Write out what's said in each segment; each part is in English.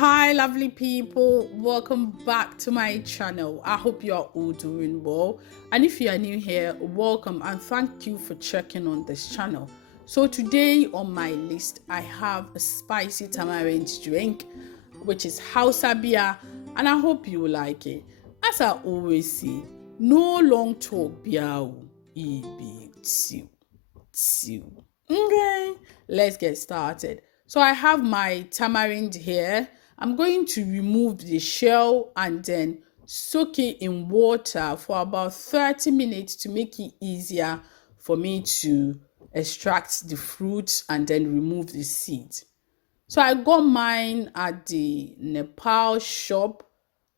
Hi lovely people, welcome back to my channel. I hope you are all doing well, and if you are new here, welcome and thank you for checking on this channel. So today on my list I have a spicy tamarind drink, which is Hausa Biya, and I hope you will like it. As I always say, no long talk Biya, be two. Okay, let's get started. So I have my tamarind here. I'm going to remove the shell and then soak it in water for about 30 minutes to make it easier for me to extract the fruit and then remove the seeds. So I got mine at the Nepal shop,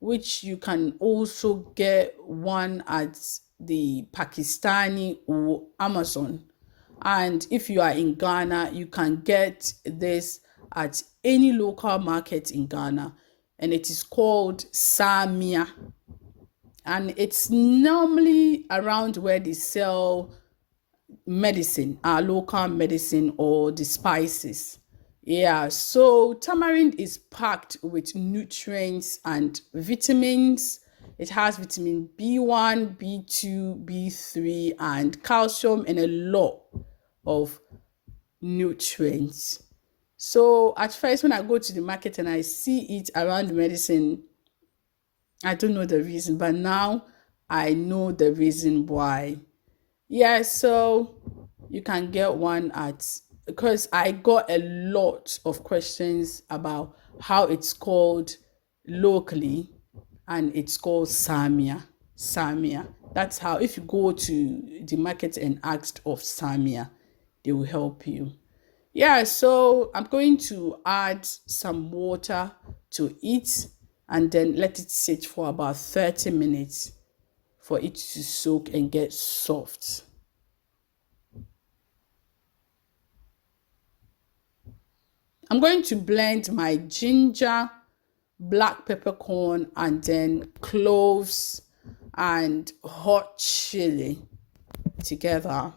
which you can also get one at the Pakistani or Amazon. And if you are in Ghana, you can get this at any local market in Ghana. And it is called Samia. And it's normally around where they sell medicine, our local medicine or the spices. Yeah, so tamarind is packed with nutrients and vitamins. It has vitamin B1, B2, B3, and calcium, and a lot of nutrients. So at first, when I go to the market and I see it around medicine, I don't know the reason, but now I know the reason why. Yeah, so you can get one at, because I got a lot of questions about how it's called locally, and it's called Samia. Samia. That's how, if you go to the market and ask of Samia, they will help you. Yeah, so I'm going to add some water to it and then let it sit for about 30 minutes for it to soak and get soft. I'm going to blend my ginger, black peppercorn, and then cloves and hot chili together.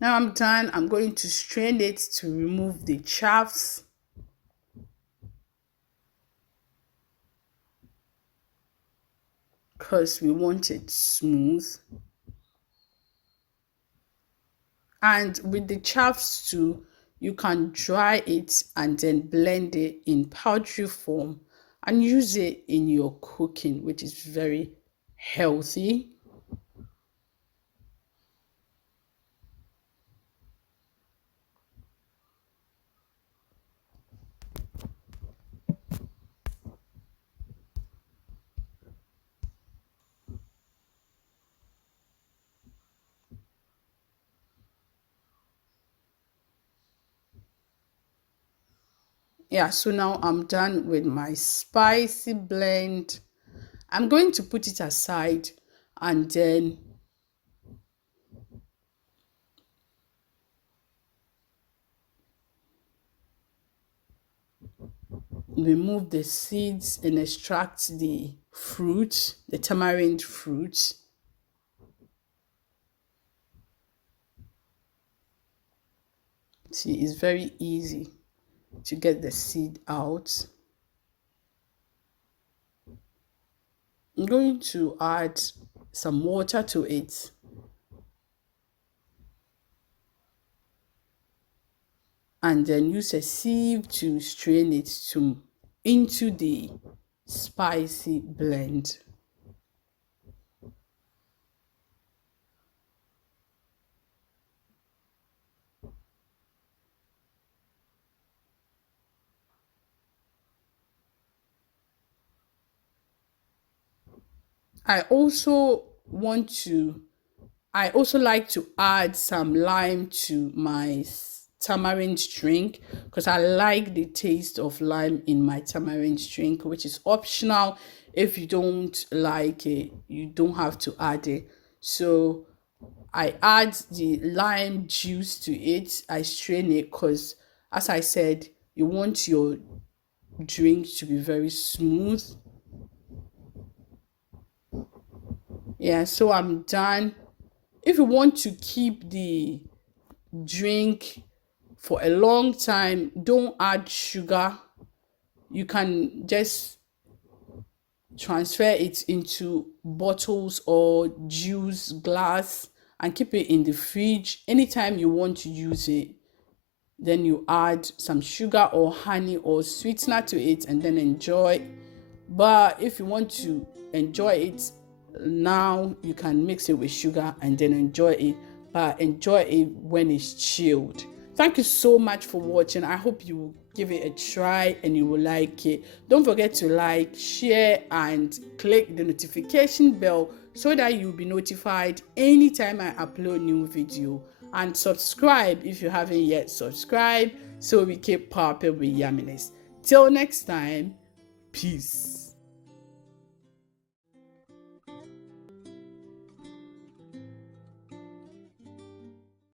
Now I'm done. I'm going to strain it to remove the chaffs. Because we want it smooth. And with the chaffs too, you can dry it and then blend it in powdery form and use it in your cooking, which is very healthy. Yeah, so now I'm done with my spicy blend. I'm going to put it aside and then remove the seeds and extract the fruit, the tamarind fruit. See, it's very easy to get the seed out. I'm going to add some water to it and then use a sieve to strain it into the spicy blend. I also want to I also like to add some lime to my tamarind drink because I like the taste of lime in my tamarind drink, which is optional. If you don't like it, you don't have to add it. So I add the lime juice to it. I strain it because, as I said, you want your drink to be very smooth. Yeah, so I'm done. If you want to keep the drink for a long time, don't add sugar. You can just transfer it into bottles or juice glass and keep it in the fridge. Anytime you want to use it, then you add some sugar or honey or sweetener to it and then enjoy. But if you want to enjoy it now, you can mix it with sugar and then enjoy it, but enjoy it when it's chilled. Thank you so much for watching. I hope you will give it a try and you will like it. Don't forget to like, share, and click the notification bell so that you'll be notified anytime I upload new video. And subscribe if you haven't yet subscribed, so we keep popping with yumminess. Till next time, peace.